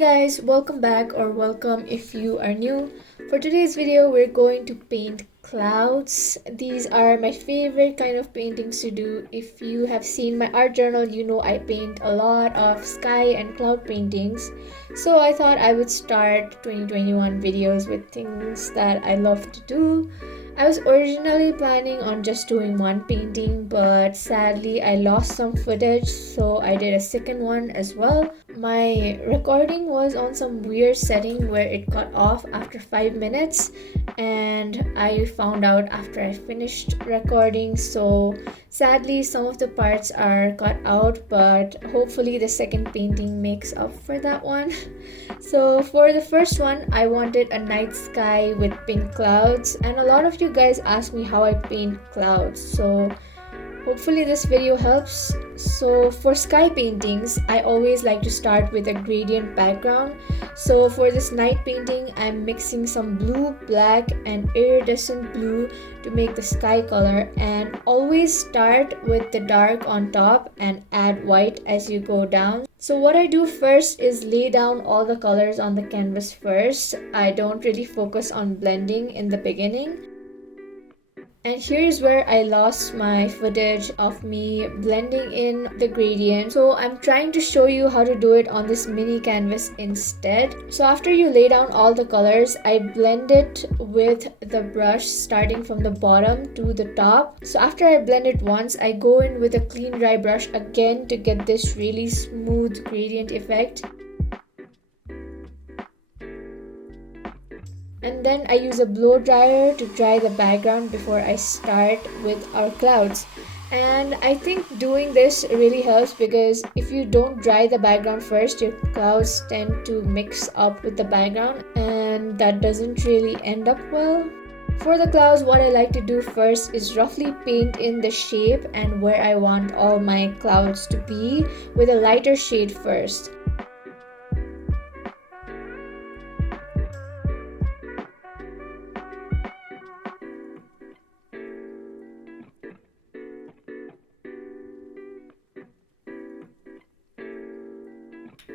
guys, welcome back or welcome if you are new. For today's video, we're going to paint clouds. These are my favorite kind of paintings to do. If you have seen my art journal, you know I paint a lot of sky and cloud paintings. So I thought I would start 2021 videos with things that I love to do. I was originally planning on just doing one painting, but sadly I lost some footage, so I did a second one as well. My recording was on some weird setting where it cut off after 5 minutes, and I found out after I finished recording, so sadly some of the parts are cut out, but hopefully the second painting makes up for that one. So for the first one, I wanted a night sky with pink clouds, and a lot of you guys asked me how I paint clouds, so hopefully this video helps. So for sky paintings, I always like to start with a gradient background. So for this night painting, I'm mixing some blue, black and iridescent blue to make the sky color, and always start with the dark on top and add white as you go down. So what I do first is lay down all the colors on the canvas first. I don't really focus on blending in the beginning. And here's where I lost my footage of me blending in the gradient. So I'm trying to show you how to do it on this mini canvas instead. So after you lay down all the colors, I blend it with the brush starting from the bottom to the top. So after I blend it once, I go in with a clean dry brush again to get this really smooth gradient effect. And then I use a blow dryer to dry the background before I start with our clouds. And I think doing this really helps because if you don't dry the background first, your clouds tend to mix up with the background and that doesn't really end up well. For the clouds, what I like to do first is roughly paint in the shape and where I want all my clouds to be with a lighter shade first.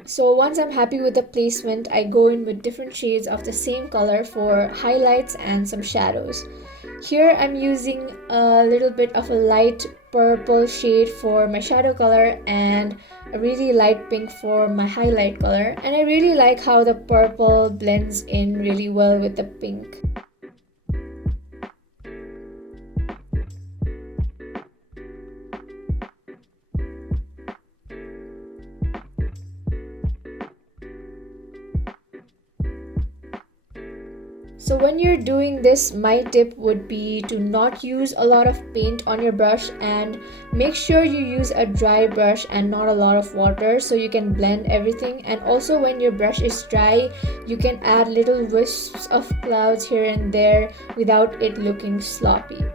So once I'm happy with the placement, I go in with different shades of the same color for highlights and some shadows. Here I'm using a little bit of a light purple shade for my shadow color and a really light pink for my highlight color. And I really like how the purple blends in really well with the pink. So when you're doing this, my tip would be to not use a lot of paint on your brush and make sure you use a dry brush and not a lot of water so you can blend everything. And also when your brush is dry, you can add little wisps of clouds here and there without it looking sloppy.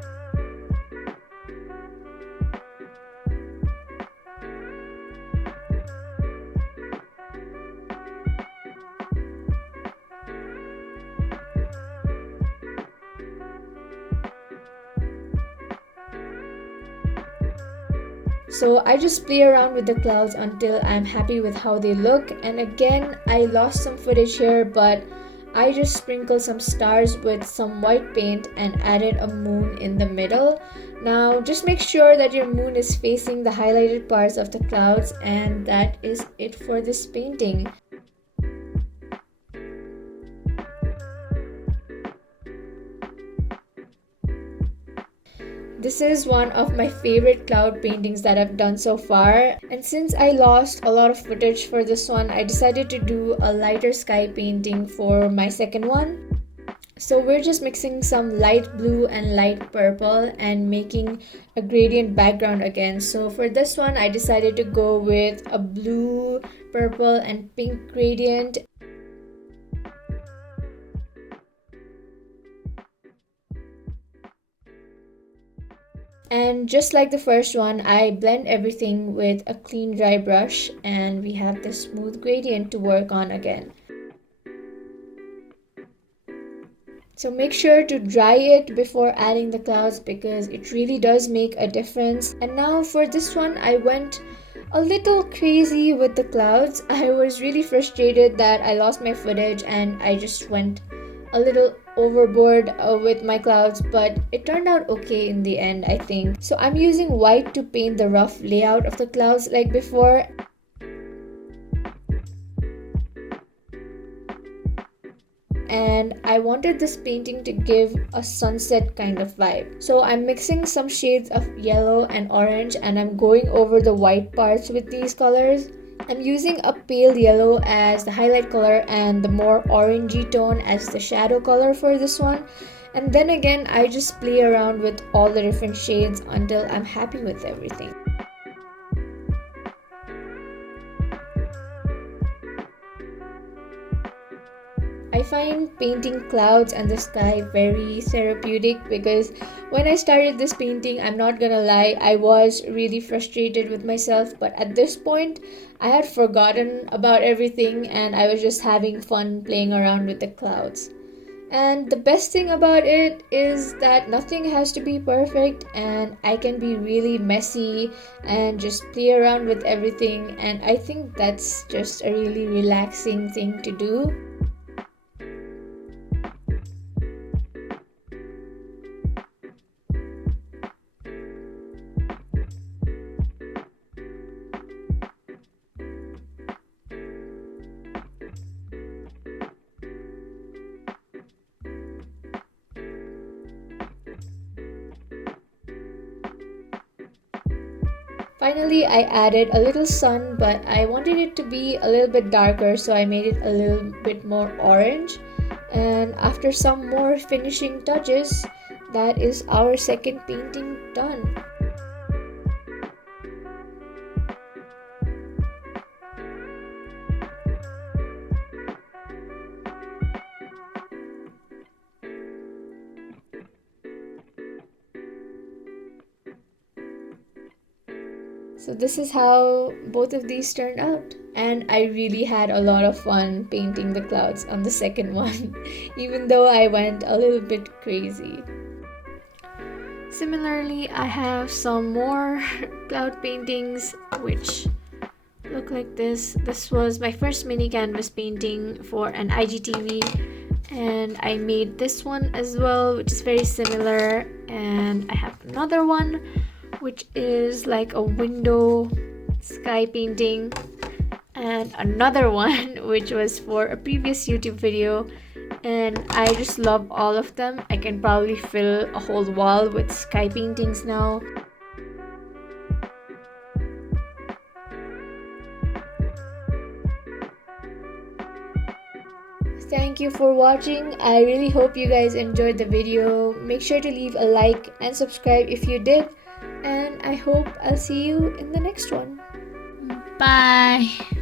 So I just play around with the clouds until I'm happy with how they look. And again, I lost some footage here, but I just sprinkled some stars with some white paint and added a moon in the middle. Now just make sure that your moon is facing the highlighted parts of the clouds, and that is it for this painting. This is one of my favorite cloud paintings that I've done so far, and since I lost a lot of footage for this one, I decided to do a lighter sky painting for my second one. So we're just mixing some light blue and light purple and making a gradient background again. So for this one, I decided to go with a blue, purple and pink gradient. And just like the first one, I blend everything with a clean dry brush and we have this smooth gradient to work on again. So make sure to dry it before adding the clouds because it really does make a difference. And now for this one, I went a little crazy with the clouds. I was really frustrated that I lost my footage and I just went a little overboard with my clouds, but it turned out okay in the end, I think. So I'm using white to paint the rough layout of the clouds like before. And I wanted this painting to give a sunset kind of vibe. So I'm mixing some shades of yellow and orange and I'm going over the white parts with these colors. I'm using a pale yellow as the highlight color and the more orangey tone as the shadow color for this one. And then again, I just play around with all the different shades until I'm happy with everything. I find painting clouds and the sky very therapeutic because when I started this painting, I'm not gonna lie, I was really frustrated with myself, but at this point, I had forgotten about everything and I was just having fun playing around with the clouds. And the best thing about it is that nothing has to be perfect and I can be really messy and just play around with everything, and I think that's just a really relaxing thing to do. Finally, I added a little sun, but I wanted it to be a little bit darker, so I made it a little bit more orange. And after some more finishing touches, that is our second painting done. So this is how both of these turned out. And I really had a lot of fun painting the clouds on the second one, even though I went a little bit crazy. Similarly, I have some more cloud paintings which look like this. This was my first mini canvas painting for an IGTV, and I made this one as well, which is very similar. And I have another one which is like a window sky painting, and another one which was for a previous YouTube video, and I just love all of them. I can probably fill a whole wall with sky paintings now. Thank you for watching. I really hope you guys enjoyed the video. Make sure to leave a like and subscribe if you did. And I hope I'll see you in the next one. Bye!